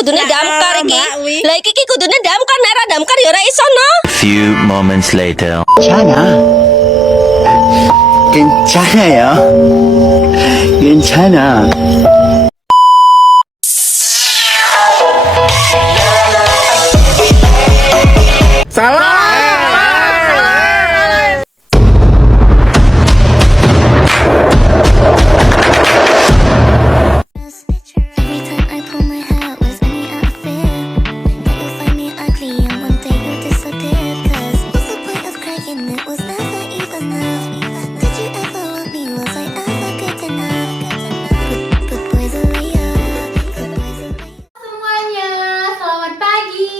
kudune damkar iki. Lah iki kudune damkar nek ora damkar ya ora iso no. Few moments later. 괜찮아. 괜찮아요. 괜찮아. Every time I pull my hair, was any outfit that you'll find me ugly and one day you'll disappear. 'Cause what's the point of crying? It was never even enough. Did you ever want me? Was I ever good enough? Good boys are real. Good boys are real. Semuanya, selamat pagi.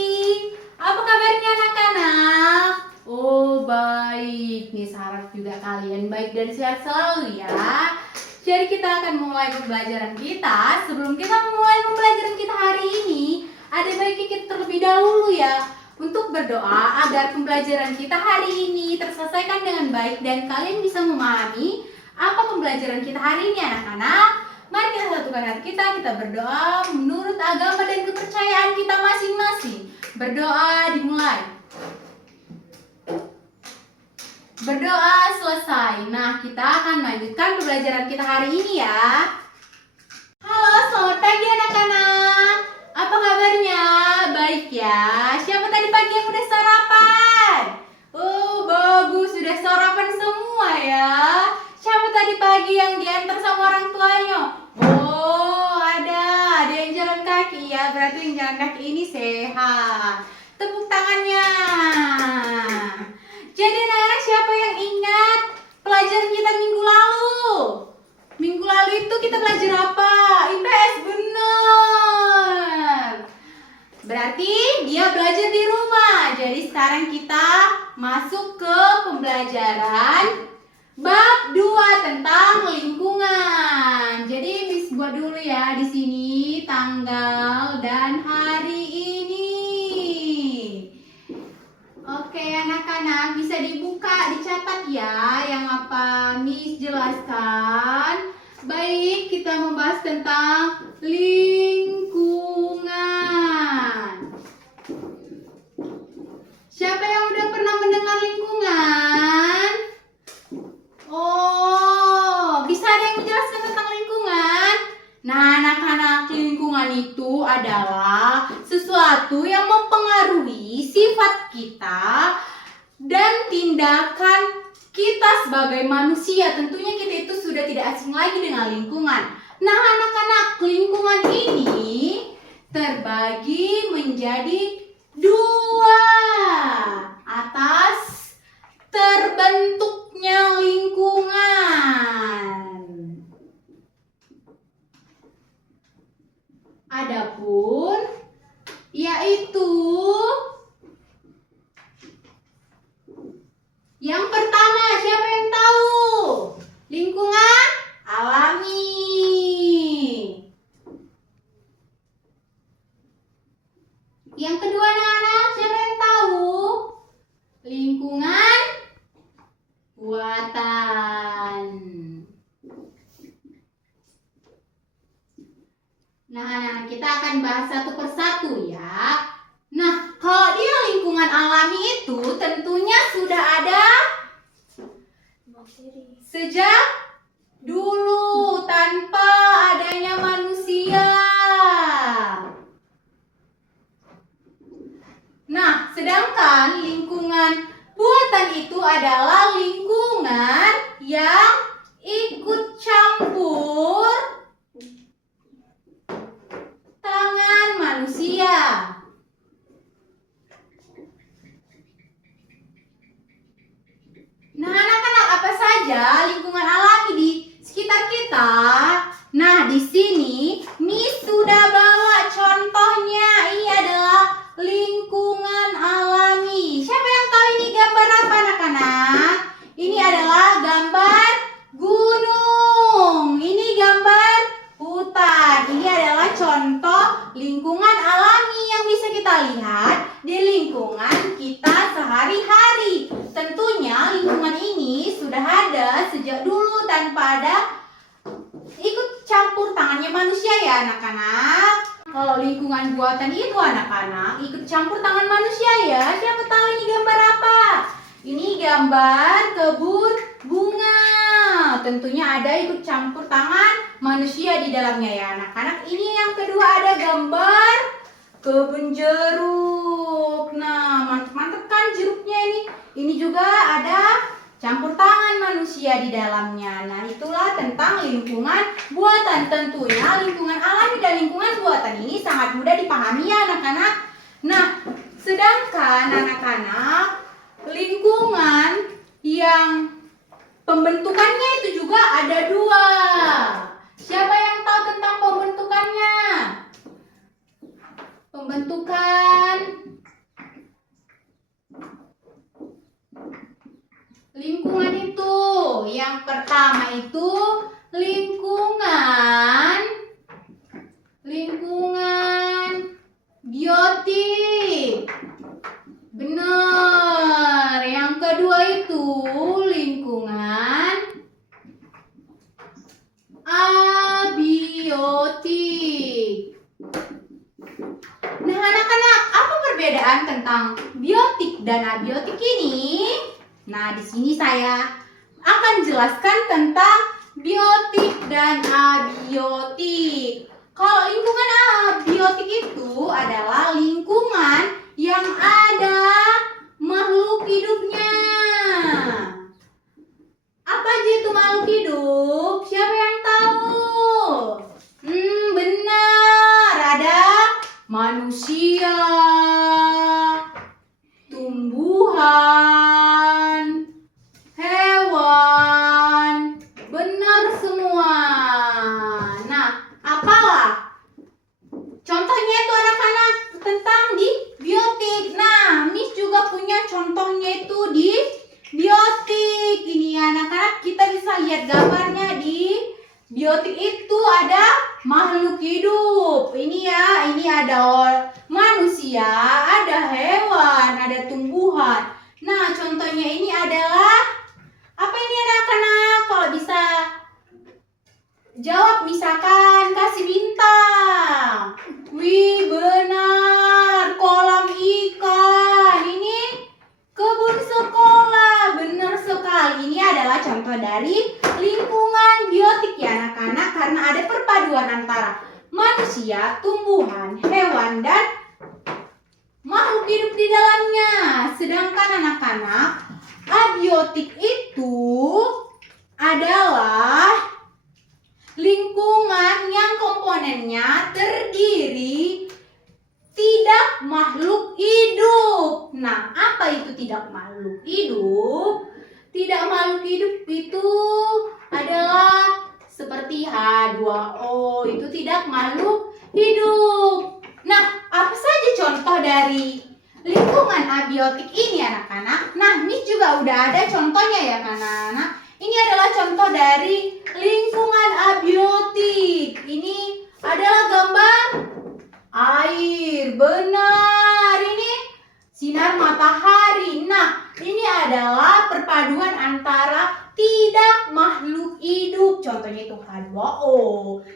Apa kabarnya anak-anak? Oh baik, nih harap juga kalian baik dan sehat selalu ya. Jadi kita akan mulai pembelajaran kita. Sebelum kita memulai pembelajaran kita hari ini, ada baiknya kita terlebih dahulu ya untuk berdoa agar pembelajaran kita hari ini terselesaikan dengan baik dan kalian bisa memahami apa pembelajaran kita hari ini anak-anak. Mari kita satukan hati kita berdoa menurut agama dan kepercayaan kita masing-masing. Berdoa dimulai. Berdoa selesai. Nah, kita akan melanjutkan pembelajaran kita hari ini ya. Halo, selamat pagi anak-anak. Apa kabarnya? Baik ya. Siapa tadi pagi yang udah sarapan? Oh, bagus, sudah sarapan semua ya. Siapa tadi pagi yang diantar sama orang tuanya? Oh, ada yang jalan kaki ya. Berarti yang jalan kaki ini sehat. Tepuk tangannya. Jadi anak-anak, siapa yang ingat pelajaran kita minggu lalu? Minggu lalu itu kita belajar apa? IPS, benar. Berarti dia belajar di rumah. Jadi sekarang kita masuk ke pembelajaran bab 2 tentang lingkungan. Jadi Miss buat dulu ya di sini tanggal dan hari ini. Oke anak-anak, bisa dibuka, dicatat ya yang apa Miss jelaskan. Baik, kita membahas tentang lingkungan. Siapa yang udah pernah mendengar lingkungan? Oh, bisa ada yang menjelaskan tentang lingkungan? Nah anak-anak, lingkungan itu adalah sesuatu yang mempengaruhi sifat kita dan tindakan kita sebagai manusia. Tentunya kita itu sudah tidak asing lagi dengan lingkungan. Nah anak-anak, lingkungan ini terbagi menjadi 2 atas terbentuknya lingkungan. Adapun yaitu yang pertama, siapa yang tahu? Lingkungan alami. Yang kedua anak-anak, siapa yang tahu? Lingkungan buatan. Nah, anak-anak, kita akan bahas satu persatu ya. Nah, kalau dia lingkungan alami itu tentunya sudah ada sejak dulu tanpa adanya manusia. Nah, sedangkan lingkungan buatan itu adalah lingkungan yang ikut campur tangan manusia. Nah, anak-anak, apa saja lingkungan alami di sekitar kita? Nah, di sini Miss sudah bawa contohnya. Ini adalah lingkungan alami. Siapa yang tahu ini gambar apa, anak-anak? Ini adalah gambar gunung. Ini gambar hutan. Ini adalah contoh lingkungan alami yang bisa kita lihat di lingkungan kita sehari-hari. Tentunya lingkungan ini sudah ada sejak dulu tanpa ada ikut campur tangannya manusia ya anak-anak. Kalau lingkungan buatan itu anak-anak ikut campur tangan manusia ya. Siapa tahu ini gambar apa? Ini gambar kebun bunga. Tentunya ada ikut campur tangan manusia di dalamnya ya anak-anak. Ini yang kedua ada gambar kebun jeruk. Nah, mantep-mantep kan jeruknya ini. Ini juga ada campur tangan manusia di dalamnya. Nah, itulah tentang lingkungan buatan. Tentunya lingkungan alami dan lingkungan buatan ini sangat mudah dipahami ya anak-anak. Nah, sedangkan anak-anak lingkungan yang pembentukannya itu juga ada dua. Siapa yang tahu tentang pembentukannya? Pembentukan lingkungan itu, yang pertama itu lingkungan biotik. Benar. Yang kedua itu lingkungan abiotik. Nah, anak-anak, apa perbedaan tentang biotik dan abiotik ini? Nah, di sini saya akan jelaskan tentang biotik dan abiotik. Kalau lingkungan abiotik itu adalah lingkungan yang ada makhluk hidupnya. Apa aja itu makhluk hidup? Siapa yang tahu? Benar, ada manusia, tumbuhan, hewan, benar semua. Nah, apalah contohnya itu anak-anak tentang di biotik. Nah, Miss juga punya contohnya itu di biotik. Ini anak-anak, kita bisa lihat gambarnya di biotik itu ada makhluk hidup. Ini ya, ini ada manusia, ada hewan, ada tumbuhan. Nah, contohnya ini adalah apa ini anak-anak? Kalau bisa jawab misalkan kasih bintang. Wih, benar. Kolam ikan. Ini kebun sekolah. Benar sekali. Ini adalah contoh dari lingkungan biotik ya anak-anak, karena ada perpaduan antara manusia, tumbuhan, hewan, dan makhluk hidup di dalamnya. Sedangkan anak-anak, abiotik itu adalah lingkungan yang komponennya terdiri tidak makhluk hidup. Nah, apa itu tidak makhluk hidup? Tidak makhluk hidup itu adalah seperti H2O, itu tidak makhluk hidup. Nah, apa saja contoh dari lingkungan abiotik ini anak-anak? Nah, ini juga udah ada contohnya ya anak-anak. Ini adalah contoh dari lingkungan abiotik. Ini adalah gambar air. Benar, ini sinar matahari. Nah, ini adalah perpaduan antara tidak makhluk hidup. Contohnya itu H2O,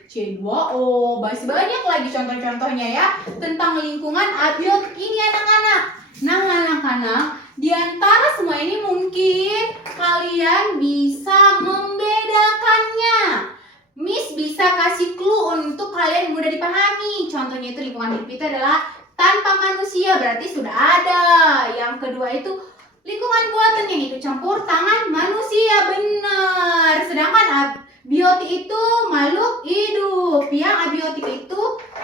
C2O. Masih banyak lagi contoh-contohnya ya tentang lingkungan abiotik ini anak-anak. Nah, anak-anak, di antara semua ini mungkin kalian bisa membedakannya. Miss bisa kasih clue untuk kalian mudah dipahami. Contohnya itu lingkungan hidup itu adalah tanpa manusia, berarti sudah ada. Yang kedua itu lingkungan buatan yang ikut campur tangan manusia, benar. Sedangkan biotik itu makhluk hidup. Yang abiotik itu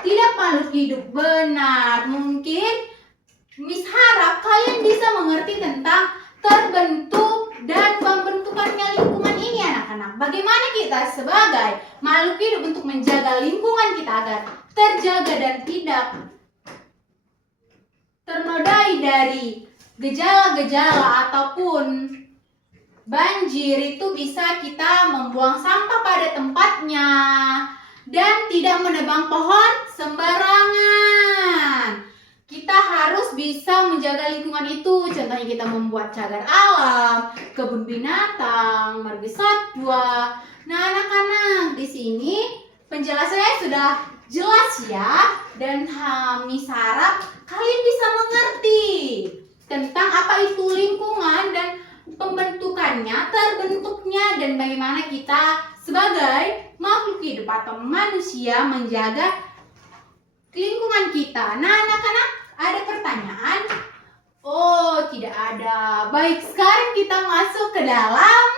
tidak makhluk hidup, benar. Mungkin Miss harap kalian bisa mengerti tentang terbentuk dan pembentukannya lingkungan ini anak-anak. Bagaimana kita sebagai makhluk hidup untuk menjaga lingkungan kita agar terjaga dan tidak ternodai dari gejala-gejala ataupun banjir. Itu bisa kita membuang sampah pada tempatnya dan tidak menebang pohon sembarangan. Kita harus bisa menjaga lingkungan itu. Contohnya kita membuat cagar alam, kebun binatang, marga satwa. Nah, anak-anak, di sini penjelasannya sudah jelas ya. dan Miss harap kalian bisa mengerti tentang apa itu lingkungan dan pembentukannya, terbentuknya, dan bagaimana kita sebagai makhluk hidup atau manusia menjaga lingkungan kita. Nah, anak-anak, ada pertanyaan? Oh, tidak ada. Baik, sekarang kita masuk ke dalam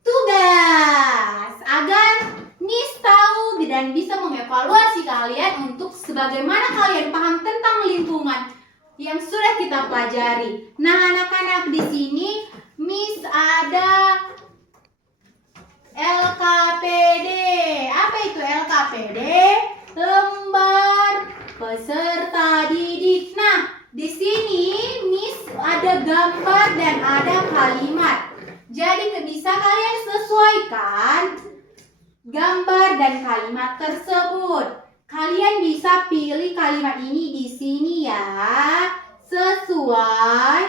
tugas agar Miss tahu dan bisa mengevaluasi kalian untuk sebagaimana kalian paham tentang lingkungan yang sudah kita pelajari. Nah, anak-anak, di sini Miss ada LKPD. Apa itu LKPD? Lembar peserta didik. Nah, di sini Miss ada gambar dan ada kalimat. Jadi bisa kalian sesuaikan gambar dan kalimat tersebut. Kalian bisa pilih kalimat ini di sini ya, sesuai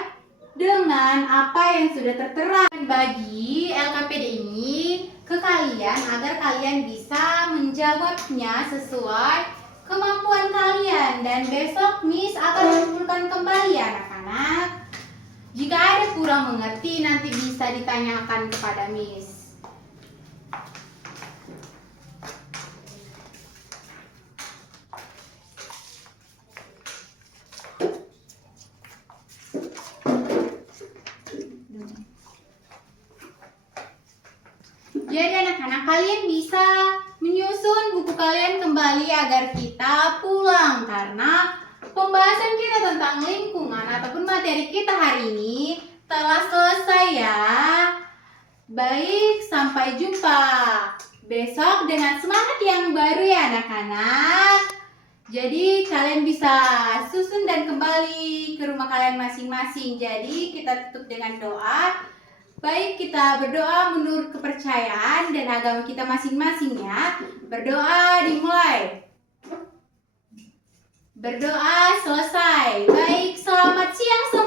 dengan apa yang sudah tertera. Bagi LKPD ini ke kalian agar kalian bisa menjawabnya sesuai kemampuan kalian. Dan besok Miss akan mengumpulkan kembali anak-anak. Jika ada kurang mengerti nanti bisa ditanyakan kepada Miss. Jadi anak-anak, kalian bisa menyusun buku kalian kembali agar kita pulang, karena pembahasan kita tentang lingkungan ataupun materi kita hari ini telah selesai ya. Baik, sampai jumpa besok dengan semangat yang baru ya anak-anak. Jadi kalian bisa susun dan kembali ke rumah kalian masing-masing. Jadi kita tutup dengan doa. Baik, kita berdoa menurut kepercayaan dan agama kita masing-masing ya. Berdoa dimulai. Berdoa selesai. Baik, selamat siang semua.